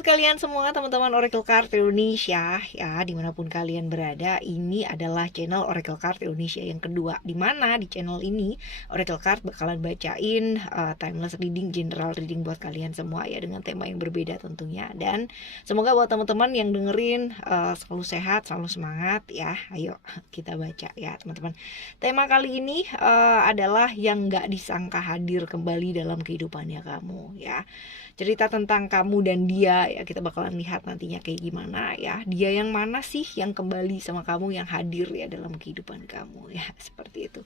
buat kalian semua teman-teman Oracle Card Indonesia ya, dimanapun kalian berada, ini adalah channel Oracle Card Indonesia yang kedua, dimana di channel ini Oracle Card bakalan bacain timeless reading, general reading buat kalian semua ya, dengan tema yang berbeda tentunya. Dan semoga buat teman-teman yang dengerin selalu sehat, selalu semangat ya. Ayo kita baca ya teman-teman. Tema kali ini adalah yang gak disangka hadir kembali dalam kehidupannya kamu ya. Cerita tentang kamu dan dia ya, kita bakalan lihat nantinya kayak gimana ya. Dia yang mana sih yang kembali sama kamu, yang hadir ya dalam kehidupan kamu ya, seperti itu.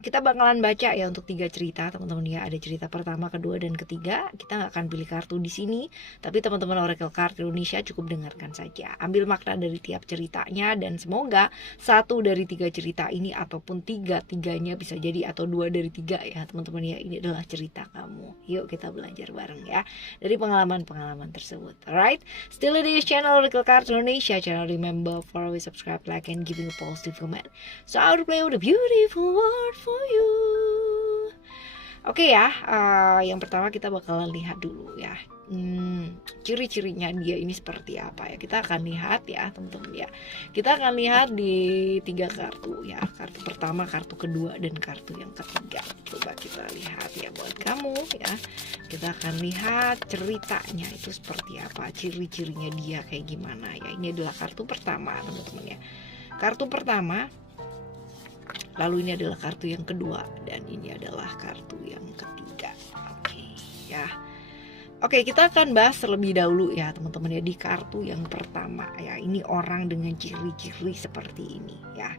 Kita bakalan baca ya untuk 3 cerita teman-teman ya. Ada cerita pertama, kedua, dan ketiga. Kita nggak akan pilih kartu di sini, tapi teman-teman Oracle Card Indonesia cukup dengarkan saja. Ambil makna dari tiap ceritanya, dan semoga 1 dari 3 cerita ini ataupun 3-tiganya bisa jadi, atau 2 dari 3 ya teman-teman ya. Ini adalah cerita kamu. Yuk kita belajar bareng ya dari pengalaman-pengalaman tersebut. Alright, still di channel Oracle Card Indonesia. Channel remember, follow, subscribe, like, and giving a positive comment. So I will play with a beautiful word for you. Oke ya, yang pertama kita bakalan lihat dulu ya, ciri-cirinya dia ini seperti apa ya. Kita akan lihat ya teman-teman ya. Kita akan lihat di 3 kartu ya. Kartu pertama, kartu kedua, dan kartu yang ketiga. Coba kita lihat ya buat kamu ya. Kita akan lihat ceritanya itu seperti apa, ciri-cirinya dia kayak gimana ya. Ini adalah kartu pertama teman-teman ya. Kartu pertama. Lalu ini adalah kartu yang kedua, dan ini adalah kartu yang ketiga. Oke ya. Oke, kita akan bahas terlebih dahulu ya teman-teman ya, di kartu yang pertama ya. Ini orang dengan ciri-ciri seperti ini ya.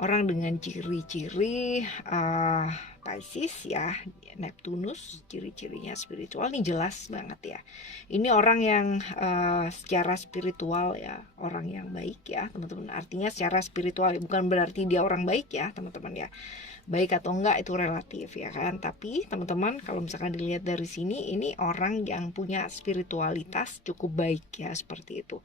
Orang dengan ciri-ciri Pisces ya, Neptunus, ciri-cirinya spiritual nih jelas banget ya. Ini orang yang secara spiritual ya, orang yang baik ya teman-teman. Artinya secara spiritual ya, bukan berarti dia orang baik ya teman-teman ya. Baik atau enggak itu relatif ya kan. Tapi teman-teman kalau misalkan dilihat dari sini, ini orang yang punya spiritualitas cukup baik ya, seperti itu.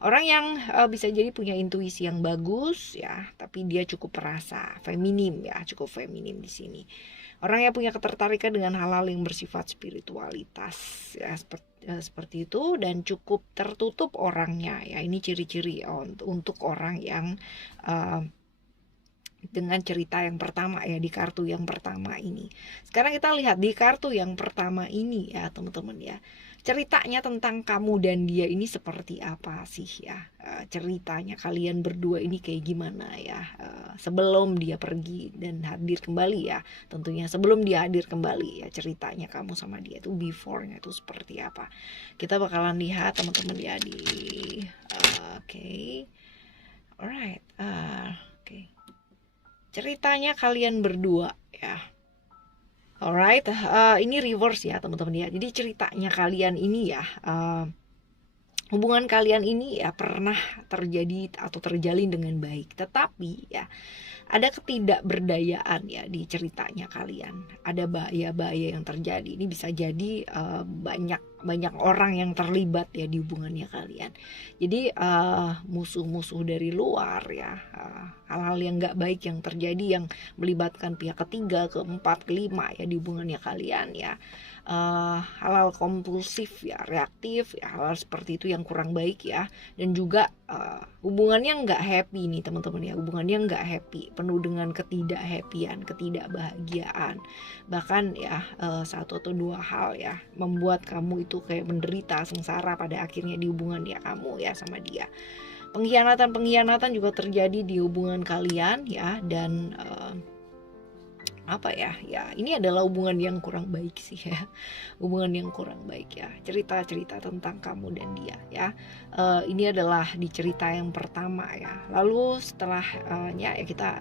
Orang yang bisa jadi punya intuisi yang bagus ya, tapi dia cukup perasa, feminim ya, cukup feminim di sini. Orang yang punya ketertarikan dengan hal-hal yang bersifat spiritualitas ya, seperti itu, dan cukup tertutup orangnya ya. Ini ciri-ciri untuk orang yang dengan cerita yang pertama ya, di kartu yang pertama ini. Sekarang kita lihat di kartu yang pertama ini ya teman-teman ya. Ceritanya tentang kamu dan dia ini seperti apa sih ya. Ceritanya kalian berdua ini kayak gimana ya, sebelum dia pergi dan hadir kembali ya. Tentunya sebelum dia hadir kembali ya, ceritanya kamu sama dia itu before-nya itu seperti apa. Kita bakalan lihat teman-teman ya di oke. Alright, oke. Ceritanya kalian berdua ya. Alright, ini reverse ya teman-teman ya. Jadi ceritanya kalian ini ya, hubungan kalian ini ya pernah terjadi atau terjalin dengan baik, tetapi ya ada ketidakberdayaan ya di ceritanya kalian. Ada bahaya-bahaya yang terjadi. Ini bisa jadi banyak orang yang terlibat ya di hubungannya kalian. Jadi musuh-musuh dari luar ya, hal-hal yang gak baik yang terjadi yang melibatkan pihak ketiga, keempat, kelima ya di hubungannya kalian ya. Hal-hal kompulsif ya, reaktif ya, hal-hal seperti itu yang kurang baik ya. Dan juga hubungannya nggak happy nih teman-teman ya. Hubungannya nggak happy, penuh dengan ketidakhappyan, ketidakbahagiaan. Bahkan ya 1 atau 2 hal ya membuat kamu itu kayak menderita, sengsara pada akhirnya di hubungan ya kamu ya sama dia. Pengkhianatan juga terjadi di hubungan kalian ya. Dan apa ya, ini adalah hubungan yang kurang baik sih ya. Hubungan yang kurang baik ya. Cerita-cerita tentang kamu dan dia ya. Ini adalah di cerita yang pertama ya. Lalu setelahnya ya kita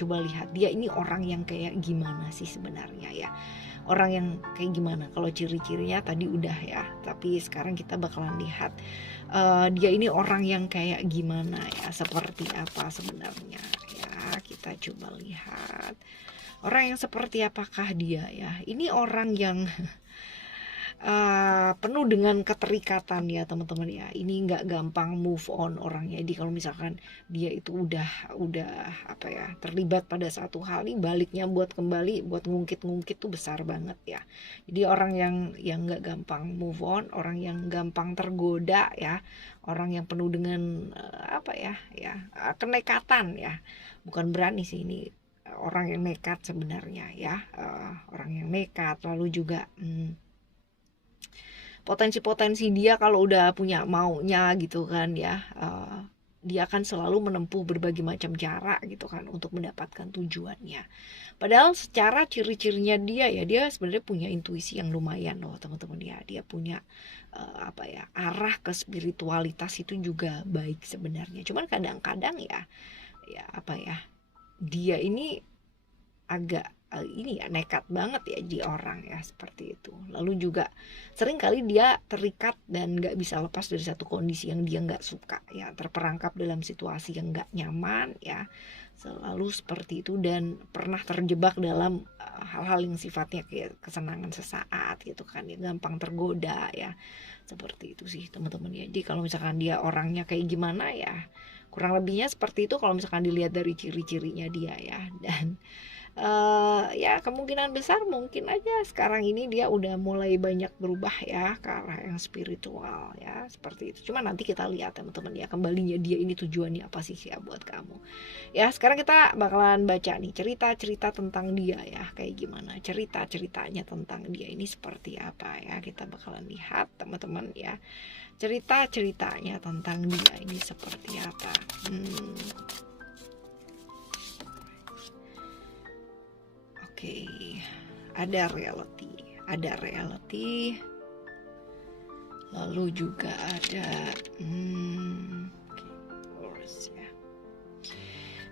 coba lihat dia ini orang yang kayak gimana sih sebenarnya ya. Orang yang kayak gimana. Kalau ciri-cirinya tadi udah ya, tapi sekarang kita bakalan lihat dia ini orang yang kayak gimana ya, seperti apa sebenarnya ya. Kita coba lihat orang yang seperti apakah dia ya. Ini orang yang penuh dengan keterikatan ya teman-teman ya. Ini nggak gampang move on orangnya. Jadi kalau misalkan dia itu udah apa ya, terlibat pada satu hal, ini baliknya buat kembali buat ngungkit-ngungkit tuh besar banget ya. Jadi orang yang nggak gampang move on, orang yang gampang tergoda ya, orang yang penuh dengan apa ya kenekatan ya. Bukan berani sih, ini orang yang nekat sebenarnya ya. Orang yang nekat, lalu juga potensi-potensi dia kalau udah punya maunya gitu kan ya, dia akan selalu menempuh berbagai macam cara gitu kan untuk mendapatkan tujuannya. Padahal secara ciri-cirinya dia sebenarnya punya intuisi yang lumayan loh teman-teman ya. Dia punya apa ya, arah ke spiritualitas itu juga baik sebenarnya. Cuman kadang-kadang ya apa ya, dia ini agak ini ya, nekat banget ya jadi orang ya, seperti itu. Lalu juga sering kali dia terikat dan nggak bisa lepas dari satu kondisi yang dia nggak suka ya, terperangkap dalam situasi yang nggak nyaman ya, selalu seperti itu, dan pernah terjebak dalam hal-hal yang sifatnya kayak kesenangan sesaat gitu kan, dia gampang tergoda ya, seperti itu sih teman-teman ya. Jadi kalau misalkan dia orangnya kayak gimana ya, kurang lebihnya seperti itu kalau misalkan dilihat dari ciri-cirinya dia ya. Dan ya kemungkinan besar mungkin aja sekarang ini dia udah mulai banyak berubah ya ke arah yang spiritual ya, seperti itu. Cuma nanti kita lihat teman-teman ya, kembalinya dia ini tujuannya apa sih ya buat kamu ya. Sekarang kita bakalan baca nih cerita-cerita tentang dia ya, kayak gimana cerita-ceritanya tentang dia ini seperti apa ya. Kita bakalan lihat teman-teman ya, cerita-ceritanya tentang dia ini seperti apa. Oke, ada reality, lalu juga ada ya.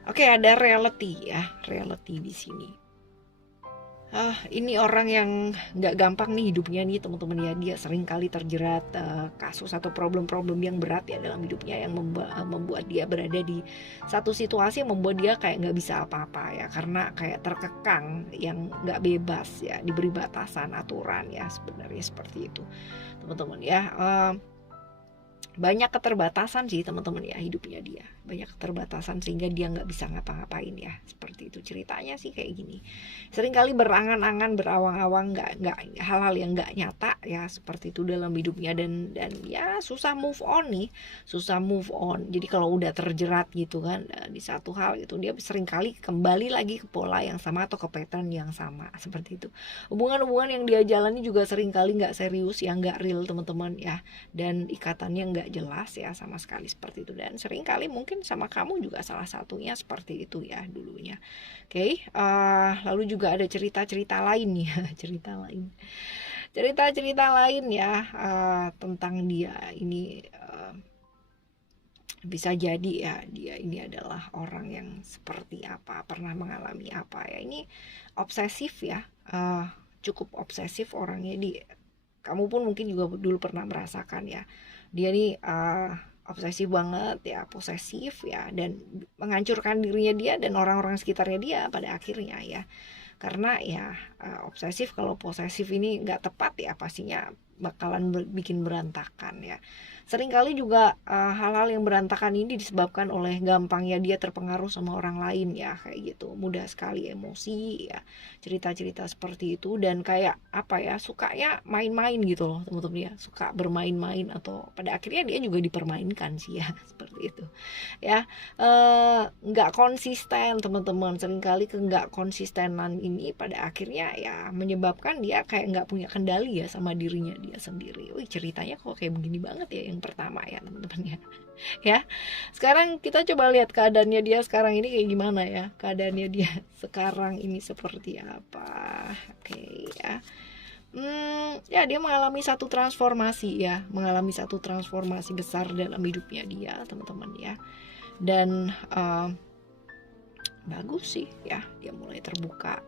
Oke, ada reality ya, reality di sini. Ini orang yang nggak gampang nih hidupnya nih teman-teman ya. Dia sering kali terjerat kasus atau problem-problem yang berat ya dalam hidupnya, yang membuat dia berada di satu situasi yang membuat dia kayak nggak bisa apa-apa ya, karena kayak terkekang, yang nggak bebas ya, diberi batasan aturan ya, sebenarnya seperti itu teman-teman ya. Banyak keterbatasan sih teman-teman ya hidupnya dia, banyak keterbatasan sehingga dia nggak bisa ngapa-ngapain ya, seperti itu ceritanya sih kayak gini. Seringkali berangan-angan, berawang-awang, nggak hal-hal yang nggak nyata ya, seperti itu dalam hidupnya, dan ya susah move on nih, susah move on. Jadi kalau udah terjerat gitu kan di satu hal itu, dia seringkali kembali lagi ke pola yang sama atau ke pattern yang sama, seperti itu. Hubungan-hubungan yang dia jalani juga seringkali nggak serius ya, nggak real teman-teman ya, dan ikatannya nggak jelas ya sama sekali, seperti itu. Dan seringkali mungkin sama kamu juga salah satunya seperti itu ya dulunya. Oke, lalu juga ada cerita-cerita lain ya, cerita-cerita lain ya tentang dia ini. Bisa jadi ya dia ini adalah orang yang seperti apa, pernah mengalami apa ya. Ini obsesif ya, cukup obsesif orangnya. Kamu pun mungkin juga dulu pernah merasakan ya, dia nih obsesif banget ya, posesif ya, dan menghancurkan dirinya dia dan orang-orang sekitarnya dia pada akhirnya ya. Karena ya obsesif, kalau posesif ini nggak tepat ya, pastinya bakalan bikin berantakan ya. Seringkali juga hal-hal yang berantakan ini disebabkan oleh gampangnya dia terpengaruh sama orang lain ya, kayak gitu. Mudah sekali emosi ya, cerita-cerita seperti itu. Dan kayak apa ya, sukanya main-main gitu loh teman-teman ya, suka bermain-main, atau pada akhirnya dia juga dipermainkan sih ya, seperti itu ya. Nggak konsisten teman-teman. Seringkali nggak konsistenan ini pada akhirnya ya menyebabkan dia kayak nggak punya kendali ya sama dirinya dia sendiri. Wih, ceritanya kok kayak begini banget ya yang pertama ya teman-teman ya. Ya, sekarang kita coba lihat keadaannya dia sekarang ini kayak gimana ya. Keadaannya dia sekarang ini seperti apa. Oke ya. Ya dia mengalami satu transformasi ya, mengalami satu transformasi besar dalam hidupnya dia teman-teman ya. Dan bagus sih ya, dia mulai terbuka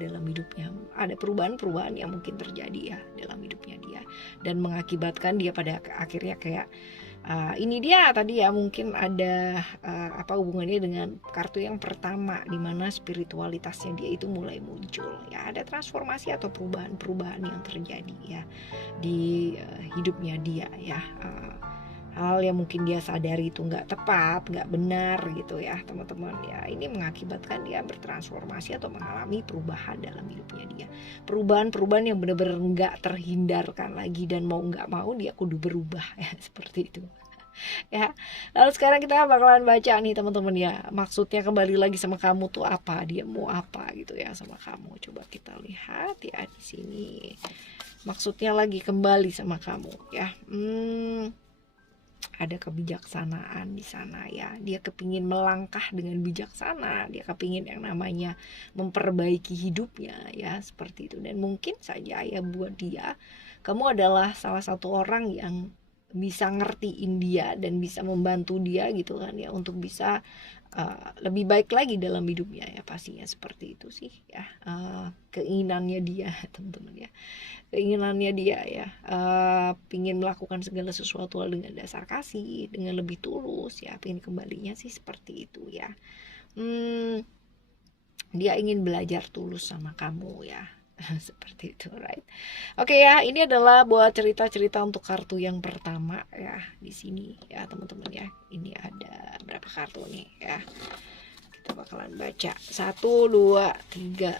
dalam hidupnya. Ada perubahan-perubahan yang mungkin terjadi ya dalam hidupnya dia, dan mengakibatkan dia pada akhirnya kayak Ini dia tadi ya, mungkin ada apa hubungannya dengan kartu yang pertama, di mana spiritualitasnya dia itu mulai muncul ya, ada transformasi atau perubahan-perubahan yang terjadi ya di hidupnya dia ya. Hal yang mungkin dia sadari itu nggak tepat, nggak benar gitu ya teman-teman ya, ini mengakibatkan dia bertransformasi atau mengalami perubahan dalam hidupnya dia, perubahan-perubahan yang benar-benar nggak terhindarkan lagi, dan mau nggak mau dia kudu berubah ya seperti itu ya. Lalu sekarang kita bakalan baca nih teman-teman ya, maksudnya kembali lagi sama kamu tuh apa, dia mau apa gitu ya sama kamu. Coba kita lihat ya di sini, maksudnya lagi kembali sama kamu ya. Ada kebijaksanaan di sana ya, dia kepingin melangkah dengan bijaksana, dia kepingin yang namanya memperbaiki hidupnya ya seperti itu. Dan mungkin saja ya buat dia, kamu adalah salah satu orang yang bisa ngertiin dia dan bisa membantu dia gitu kan ya, untuk bisa lebih baik lagi dalam hidupnya ya, pastinya seperti itu sih ya. Keinginannya dia teman-teman ya, keinginannya dia ya, pingin melakukan segala sesuatu dengan dasar kasih, dengan lebih tulus ya, pingin kembalinya sih seperti itu ya. Dia ingin belajar tulus sama kamu ya seperti itu, right? Oke ya, ini adalah buat cerita-cerita untuk kartu yang pertama ya di sini ya teman-teman ya. Ini ada berapa kartu nih ya, kita bakalan baca 1, 2, 3,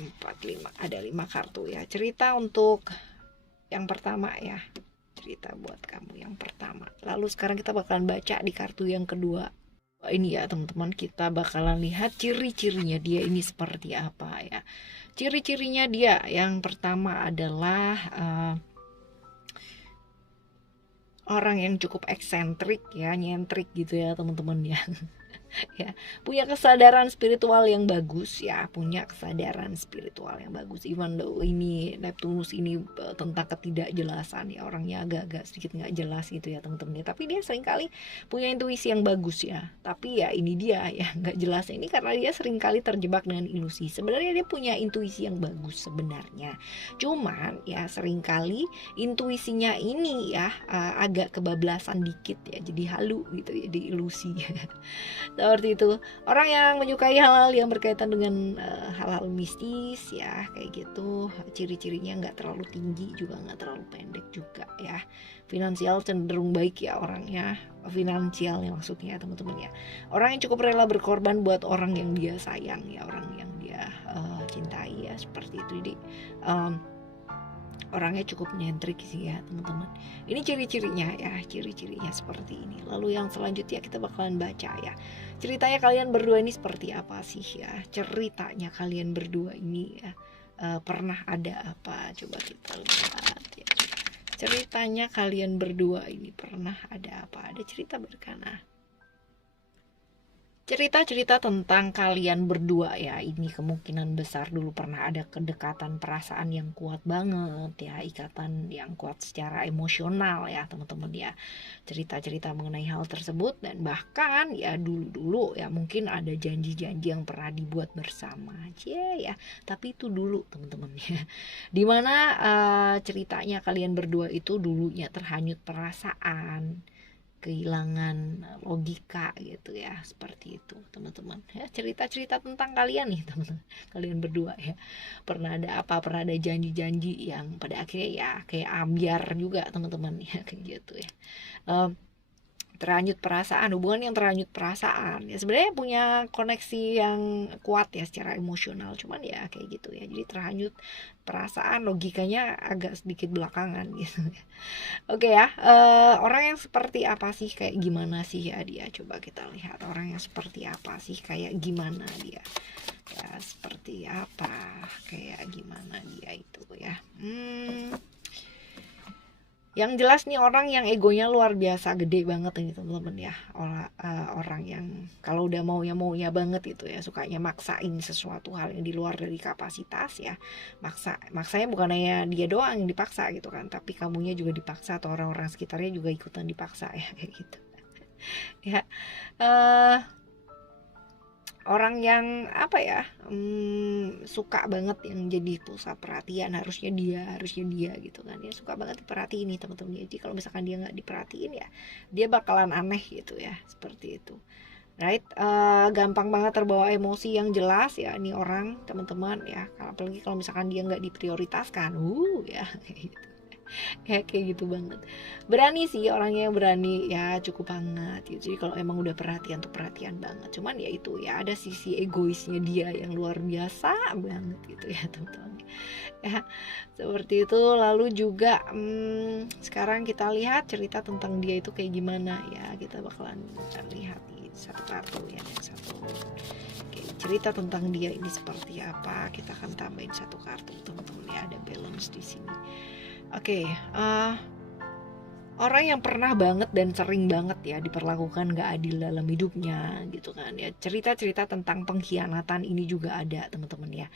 4, 5, ada 5 kartu ya. Cerita untuk yang pertama ya, cerita buat kamu yang pertama. Lalu sekarang kita bakalan baca di kartu yang kedua. Ini ya teman-teman, kita bakalan lihat ciri-cirinya dia ini seperti apa ya. Ciri-cirinya dia yang pertama adalah orang yang cukup eksentrik ya, nyentrik gitu ya teman-teman ya. Ya, punya kesadaran spiritual yang bagus ya, punya kesadaran spiritual yang bagus. Even though ini Neptunus ini tentang ketidakjelasan ya, orangnya agak-agak sedikit nggak jelas gitu ya teman-teman ya, tapi dia seringkali punya intuisi yang bagus ya. Tapi ya ini dia ya, nggak jelasnya ini karena dia seringkali terjebak dengan ilusi. Sebenarnya dia punya intuisi yang bagus sebenarnya, cuman ya seringkali intuisinya ini ya agak kebablasan dikit ya, jadi halu gitu ya, di ilusi. Seperti itu. Orang yang menyukai hal-hal yang berkaitan dengan hal-hal mistis ya, kayak gitu. Ciri-cirinya nggak terlalu tinggi juga nggak terlalu pendek juga ya. Finansial cenderung baik ya orangnya, finansialnya maksudnya ya teman-teman ya. Orang yang cukup rela berkorban buat orang yang dia sayang ya, orang yang dia cintai ya, seperti itu. Jadi orangnya cukup nyentrik sih ya teman-teman. Ini ciri-cirinya ya, ciri-cirinya seperti ini. Lalu yang selanjutnya kita bakalan baca ya, ceritanya kalian berdua ini seperti apa sih ya. Ceritanya kalian berdua ini ya, pernah ada apa, coba kita lihat ya. Ceritanya kalian berdua ini pernah ada apa, ada cerita berkana. Cerita-cerita tentang kalian berdua ya, ini kemungkinan besar dulu pernah ada kedekatan perasaan yang kuat banget ya, ikatan yang kuat secara emosional ya teman-teman ya. Cerita-cerita mengenai hal tersebut, dan bahkan ya dulu-dulu ya mungkin ada janji-janji yang pernah dibuat bersama aja ya, tapi itu dulu teman-teman ya. Dimana ceritanya kalian berdua itu dulunya terhanyut perasaan, kehilangan logika gitu ya, seperti itu teman-teman ya. Cerita-cerita tentang kalian nih teman-teman, kalian berdua ya, pernah ada apa, pernah ada janji-janji yang pada akhirnya ya kayak ambiar juga teman-teman ya, kayak gitu ya. Terhanyut perasaan, hubungan yang terhanyut perasaan ya, sebenarnya punya koneksi yang kuat ya secara emosional, cuman ya kayak gitu ya, jadi terhanyut perasaan, logikanya agak sedikit belakangan gitu ya. Oke ya, orang yang seperti apa sih, kayak gimana sih ya dia, coba kita lihat orang yang seperti apa sih, kayak gimana dia ya, seperti apa, kayak gimana dia itu ya. Yang jelas nih orang yang egonya luar biasa gede banget ini teman-teman ya. Orang yang kalau udah maunya banget itu ya, sukanya maksain sesuatu hal yang di luar dari kapasitas ya. Maksanya bukan hanya dia doang yang dipaksa gitu kan, tapi kamunya juga dipaksa, atau orang-orang sekitarnya juga ikutan dipaksa ya, kayak gitu. Ya. orang yang apa ya, suka banget yang jadi pusat perhatian, harusnya dia gitu kan, dia suka banget diperhatiin nih teman-teman. Jadi kalau misalkan dia nggak diperhatiin ya dia bakalan aneh gitu ya, seperti itu, right? Gampang banget terbawa emosi yang jelas ya ini orang teman-teman ya, apalagi kalau misalkan dia nggak diprioritaskan, ya kayak gitu. Ya kayak gitu banget. Berani sih, orangnya berani ya, cukup banget gitu. Jadi kalau emang udah perhatian tuh perhatian banget. Cuman ya itu ya, ada sisi egoisnya dia yang luar biasa banget gitu ya teman-teman ya, seperti itu. Lalu juga sekarang kita lihat cerita tentang dia itu kayak gimana ya, kita bakalan lihat di satu kartu ya, yang satu. Oke, cerita tentang dia ini seperti apa, kita akan tambahin satu kartu teman-teman ya, ada balance di sini. Oke, orang yang pernah banget dan sering banget ya diperlakukan gak adil dalam hidupnya gitu kan ya. Cerita-cerita tentang pengkhianatan ini juga ada teman-teman ya.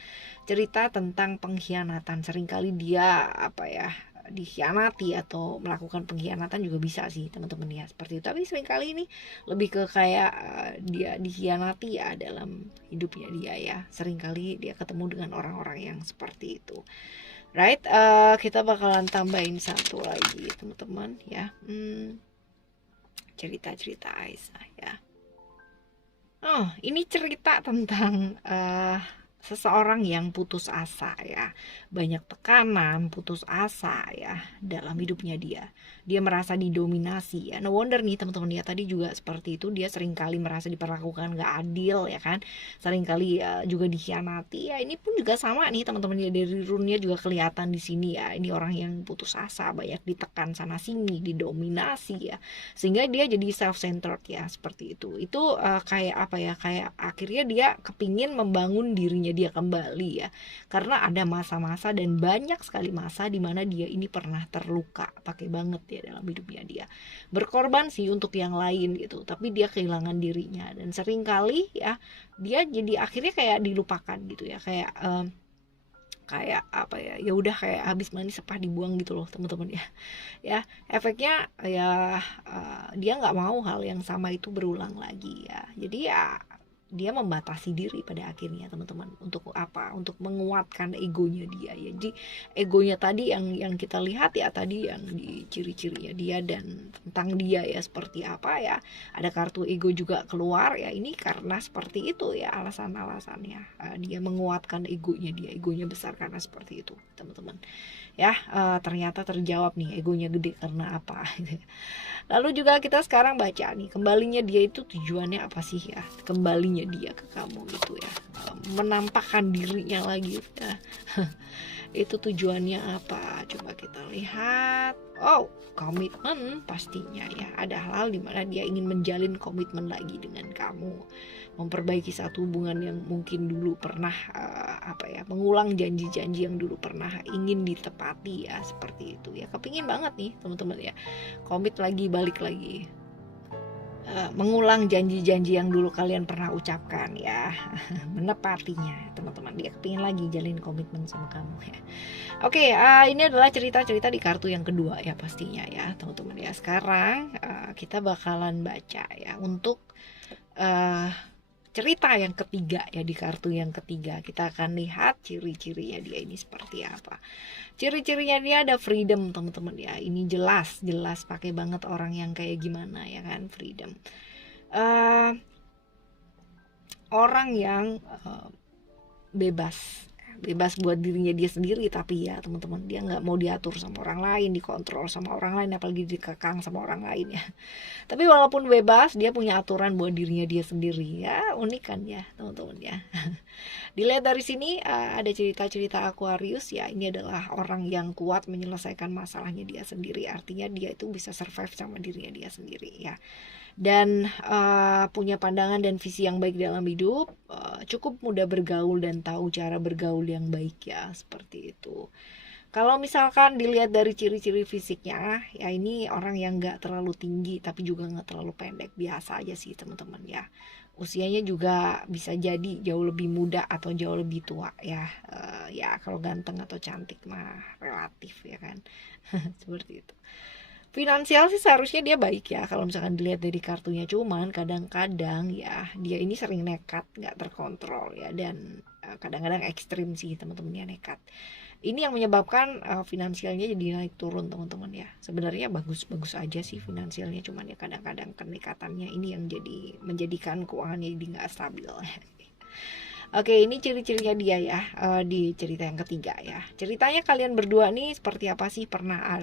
Cerita tentang pengkhianatan, seringkali dia apa ya, dikhianati atau melakukan pengkhianatan juga bisa sih teman-teman ya, seperti itu. Tapi seringkali ini lebih ke kayak dia dikhianati ya dalam hidupnya dia ya. Seringkali dia ketemu dengan orang-orang yang seperti itu. Right, kita bakalan tambahin satu lagi teman-teman ya. Cerita-cerita Aisyah ya. Oh, ini cerita tentang seseorang yang putus asa ya, banyak tekanan, putus asa ya dalam hidupnya dia. Dia merasa didominasi ya. No wonder nih teman-teman ya, tadi juga seperti itu, dia seringkali merasa diperlakukan gak adil ya kan, seringkali juga dikhianati ya. Ini pun juga sama nih teman-teman ya, dari runnya juga kelihatan di sini ya. Ini orang yang putus asa, banyak ditekan sana sini, didominasi ya, sehingga dia jadi self-centered ya, seperti itu. Itu kayak apa ya, kayak akhirnya dia kepingin membangun dirinya dia kembali ya, karena ada masa-masa dan banyak sekali masa di mana dia ini pernah terluka, pakai banget ya dalam hidupnya dia, berkorban sih untuk yang lain gitu, tapi dia kehilangan dirinya. Dan seringkali ya dia jadi akhirnya kayak dilupakan gitu ya, kayak kayak apa ya, ya udah kayak habis mandi sepah dibuang gitu loh teman-teman ya. Ya efeknya ya dia nggak mau hal yang sama itu berulang lagi ya. Jadi ya dia membatasi diri pada akhirnya teman-teman. Untuk apa? Untuk menguatkan egonya dia ya. Jadi egonya tadi yang kita lihat ya, tadi yang di ciri-cirinya dia dan tentang dia ya seperti apa ya. Ada kartu ego juga keluar ya, ini karena seperti itu ya alasan-alasannya. Dia menguatkan egonya dia, egonya besar karena seperti itu teman-teman ya. Ternyata terjawab nih, egonya gede karena apa. Lalu juga kita sekarang baca nih, kembalinya dia itu tujuannya apa sih ya, kembalinya dia ke kamu itu ya, menampakkan dirinya lagi ya. Itu tujuannya apa, coba kita lihat. Oh, komitmen pastinya ya, ada hal dimana dia ingin menjalin komitmen lagi dengan kamu, memperbaiki satu hubungan yang mungkin dulu pernah mengulang janji-janji yang dulu pernah ingin ditepati ya, seperti itu ya. Kepingin banget nih teman-teman ya, komit lagi, balik lagi, mengulang janji-janji yang dulu kalian pernah ucapkan ya, menepatinya teman-teman. Dia kepingin lagi jalin komitmen sama kamu ya. Oke, ini adalah cerita-cerita di kartu yang kedua ya pastinya ya teman-teman ya. Sekarang kita bakalan baca ya untuk cerita yang ketiga ya, di kartu yang ketiga kita akan lihat ciri-cirinya dia ini seperti apa. Ciri-cirinya dia ada freedom teman-teman ya. Ini jelas pakai banget orang yang kayak gimana ya kan, freedom. Orang yang bebas buat dirinya dia sendiri, tapi ya teman-teman, dia nggak mau diatur sama orang lain, dikontrol sama orang lain, apalagi dikekang sama orang lain ya. Tapi walaupun bebas, dia punya aturan buat dirinya dia sendiri ya. Unik kan ya teman-teman ya. Dilihat dari sini ada cerita-cerita Aquarius ya. Ini adalah orang yang kuat menyelesaikan masalahnya dia sendiri, artinya dia itu bisa survive sama dirinya dia sendiri ya. Dan punya pandangan dan visi yang baik dalam hidup, cukup mudah bergaul dan tahu cara bergaul yang baik ya, seperti itu. Kalau misalkan dilihat dari ciri-ciri fisiknya ya, ini orang yang gak terlalu tinggi tapi juga gak terlalu pendek, biasa aja sih teman-teman ya. Usianya juga bisa jadi jauh lebih muda atau jauh lebih tua ya. Ya kalau ganteng atau cantik mah relatif ya kan. Seperti itu. Finansial sih seharusnya dia baik ya kalau misalkan dilihat dari kartunya, cuman kadang-kadang ya dia ini sering nekat, nggak terkontrol ya, dan kadang-kadang ekstrim sih teman-teman ya, nekat. Ini yang menyebabkan finansialnya jadi naik turun teman-teman ya. Sebenarnya bagus-bagus aja sih finansialnya, cuman ya kadang-kadang kenekatannya ini yang jadi menjadikan keuangannya jadi nggak stabil. Oke, ini ciri-cirinya dia ya, di cerita yang ketiga ya. Ceritanya kalian berdua nih seperti apa sih? Pernah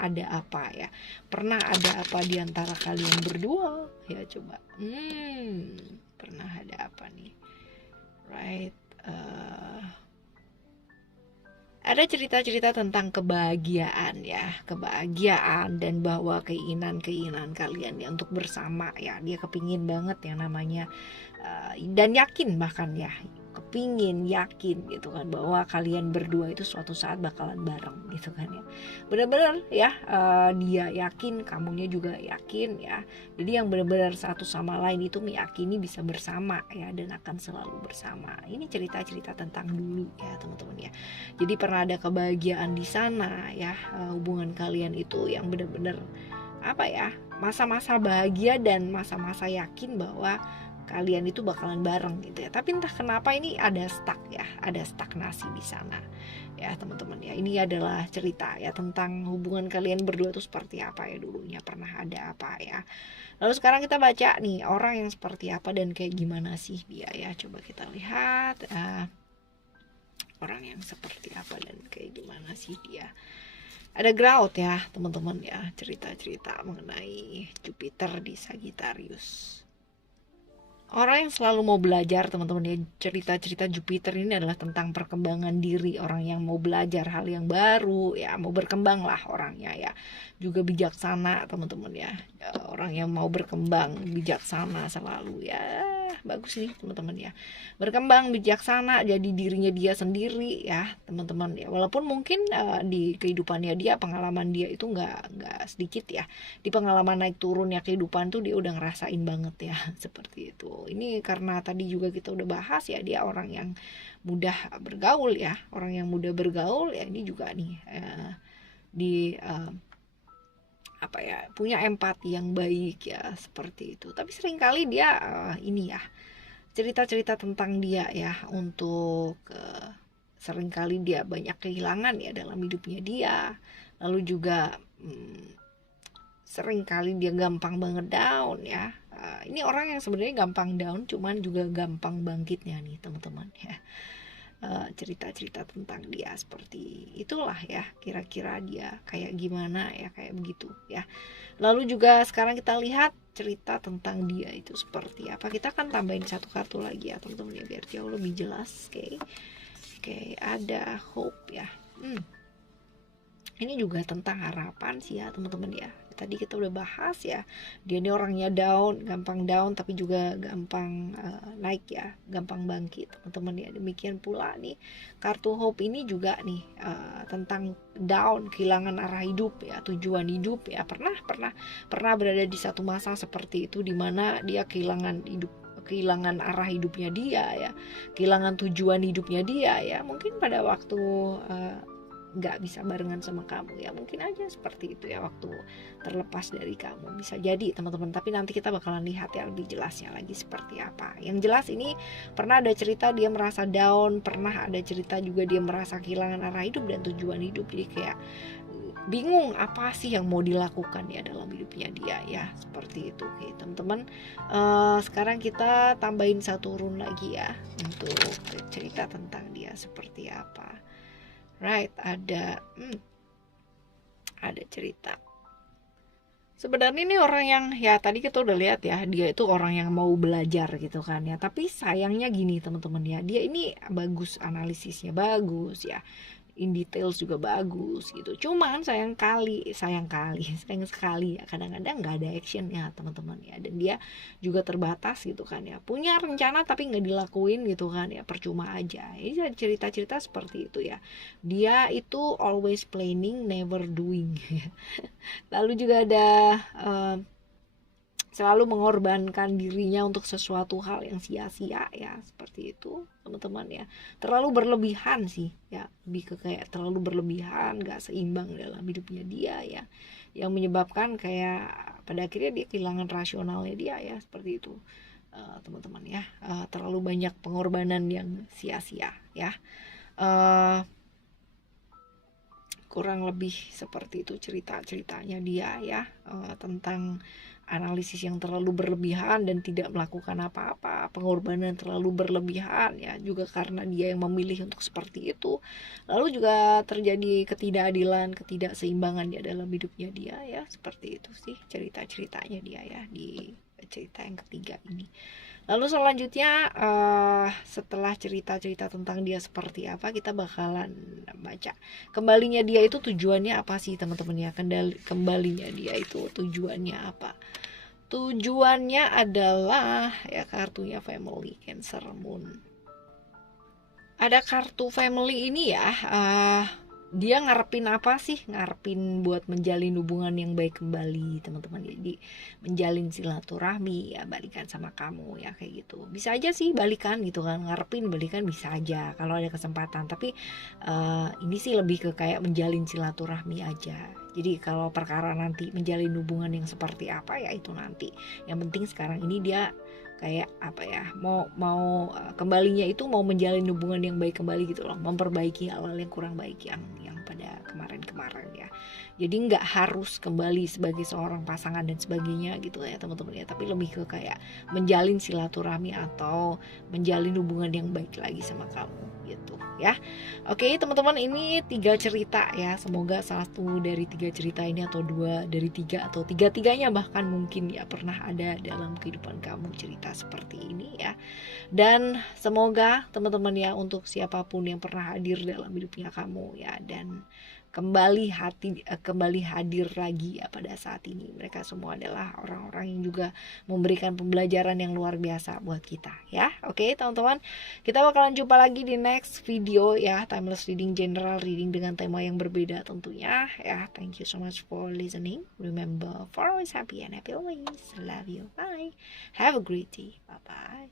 ada apa ya? Pernah ada apa di antara kalian berdua? Ya coba. Pernah ada apa nih? Right. Ada cerita-cerita tentang kebahagiaan ya, kebahagiaan dan bahwa keinginan-keinginan kalian ya untuk bersama ya, dia kepingin banget yang namanya dan yakin bahkan ya, kepingin yakin gitu kan bahwa kalian berdua itu suatu saat bakalan bareng gitu kan ya, benar-benar ya, dia yakin, kamunya juga yakin ya, jadi yang benar-benar satu sama lain itu meyakini bisa bersama ya, dan akan selalu bersama. Ini cerita-cerita tentang dulu ya teman-teman ya. Jadi pernah ada kebahagiaan di sana ya, hubungan kalian itu yang benar-benar apa ya, masa-masa bahagia dan masa-masa yakin bahwa kalian itu bakalan bareng gitu ya. Tapi entah kenapa ini ada stuck ya, ada stagnasi di sana ya teman-teman ya. Ini adalah cerita ya tentang hubungan kalian berdua itu seperti apa ya dulunya, pernah ada apa ya. Lalu sekarang kita baca nih orang yang seperti apa dan kayak gimana sih dia ya. Coba kita lihat orang yang seperti apa dan kayak gimana sih dia. Ada Grout ya teman-teman ya, cerita-cerita mengenai Jupiter di Sagittarius. Orang yang selalu mau belajar teman-teman ya, cerita-cerita Jupiter ini adalah tentang perkembangan diri, orang yang mau belajar hal yang baru ya, mau berkembang lah orangnya ya, juga bijaksana teman-teman ya, orang yang mau berkembang bijaksana selalu ya, bagus nih teman-teman ya, berkembang bijaksana jadi dirinya dia sendiri ya teman-teman ya, walaupun mungkin di kehidupannya dia, pengalaman dia itu nggak sedikit ya, di pengalaman naik turunnya kehidupan tuh dia udah ngerasain banget ya seperti itu. Ini karena tadi juga kita udah bahas ya, dia orang yang mudah bergaul ya, orang yang mudah bergaul ya, ini juga nih di apa ya, punya empati yang baik ya seperti itu. Tapi seringkali dia ini ya, cerita-cerita tentang dia ya, untuk seringkali dia banyak kehilangan ya dalam hidupnya dia, lalu juga seringkali dia gampang banget down ya. Ini orang yang sebenarnya gampang down, cuman juga gampang bangkitnya nih teman-teman ya. Cerita-cerita tentang dia seperti itulah ya, kira-kira dia kayak gimana ya, kayak begitu ya. Lalu juga sekarang kita lihat cerita tentang dia itu seperti apa. Kita akan tambahin satu kartu lagi ya teman-teman ya, biar jauh lebih jelas. Oke, ada Hope ya. Ini juga tentang harapan sih ya teman-teman ya. Tadi kita udah bahas ya, dia ini orangnya down, gampang down tapi juga gampang naik ya, gampang bangkit teman-teman ya. Demikian pula nih kartu Hope ini juga nih tentang down, kehilangan arah hidup ya, tujuan hidup ya. Pernah berada di satu masa seperti itu, dimana dia kehilangan hidup, kehilangan arah hidupnya dia ya, kehilangan tujuan hidupnya dia ya. Mungkin pada waktu nggak bisa barengan sama kamu ya, mungkin aja seperti itu ya, waktu terlepas dari kamu, bisa jadi teman-teman. Tapi nanti kita bakalan lihat ya lebih jelasnya lagi seperti apa. Yang jelas ini pernah ada cerita dia merasa down, pernah ada cerita juga dia merasa kehilangan arah hidup dan tujuan hidup, jadi kayak bingung apa sih yang mau dilakukan ya dalam hidupnya dia ya, seperti itu. Oke teman-teman, sekarang kita tambahin satu rune lagi ya untuk cerita tentang dia seperti apa. Right, ada cerita. Sebenarnya ini orang yang ya tadi kita udah lihat ya, dia itu orang yang mau belajar gitu kan ya. Tapi sayangnya gini teman-teman ya, dia ini bagus, analisisnya bagus ya, in details juga bagus gitu. Cuman sayang sekali ya, kadang-kadang nggak ada action ya teman-teman ya. Dan dia juga terbatas gitu kan ya, punya rencana tapi nggak dilakuin gitu kan ya, percuma aja. Ini cerita-cerita seperti itu ya. Dia itu always planning, never doing. Lalu juga ada selalu mengorbankan dirinya untuk sesuatu hal yang sia-sia ya, seperti itu teman-teman ya. Terlalu berlebihan sih ya, lebih ke kayak terlalu berlebihan, gak seimbang dalam hidupnya dia ya. yang menyebabkan kayak pada akhirnya dia kehilangan rasionalnya dia ya, seperti itu teman-teman ya. Terlalu banyak pengorbanan yang sia-sia ya. Kurang lebih seperti itu ceritanya dia ya, tentang analisis yang terlalu berlebihan dan tidak melakukan apa-apa, pengorbanan terlalu berlebihan ya, juga karena dia yang memilih untuk seperti itu. Lalu juga terjadi ketidakadilan, ketidakseimbangan ya dalam hidupnya dia ya, seperti itu sih ceritanya dia ya di cerita yang ketiga ini. Lalu selanjutnya setelah cerita-cerita tentang dia seperti apa, kita bakalan baca kembalinya dia itu tujuannya apa sih teman-teman ya. Kembalinya dia itu tujuannya apa? Tujuannya adalah ya kartunya Family, Cancer Moon. Ada kartu Family ini ya, dia ngarepin apa sih? Ngarepin buat menjalin hubungan yang baik kembali teman-teman. Jadi menjalin silaturahmi ya, balikan sama kamu ya, kayak gitu. Bisa aja sih balikan gitu kan, ngarepin balikan bisa aja kalau ada kesempatan. Tapi ini sih lebih ke kayak menjalin silaturahmi aja. Jadi kalau perkara nanti menjalin hubungan yang seperti apa ya itu nanti. Yang penting sekarang ini dia kayak apa ya, mau kembalinya itu mau menjalin hubungan yang baik kembali gitu loh, memperbaiki hal-hal yang kurang baik yang pada kemarin ya. Jadi nggak harus kembali sebagai seorang pasangan dan sebagainya gitu ya teman-teman ya, tapi lebih ke kayak menjalin silaturahmi atau menjalin hubungan yang baik lagi sama kamu gitu ya. Oke teman-teman, ini 3 cerita ya, semoga satu dari 3 cerita ini atau 2 dari 3 atau 3-tiganya bahkan mungkin ya pernah ada dalam kehidupan kamu cerita seperti ini ya. Dan semoga teman-teman ya, untuk siapapun yang pernah hadir dalam hidupnya kamu ya, dan kembali hadir lagi ya pada saat ini, mereka semua adalah orang-orang yang juga memberikan pembelajaran yang luar biasa buat kita ya. Oke teman-teman, kita bakalan jumpa lagi di next video ya, timeless reading, general reading dengan tema yang berbeda tentunya ya. Thank you so much for listening. Remember, for always happy and happy always. Love you, bye, have a great day, bye bye.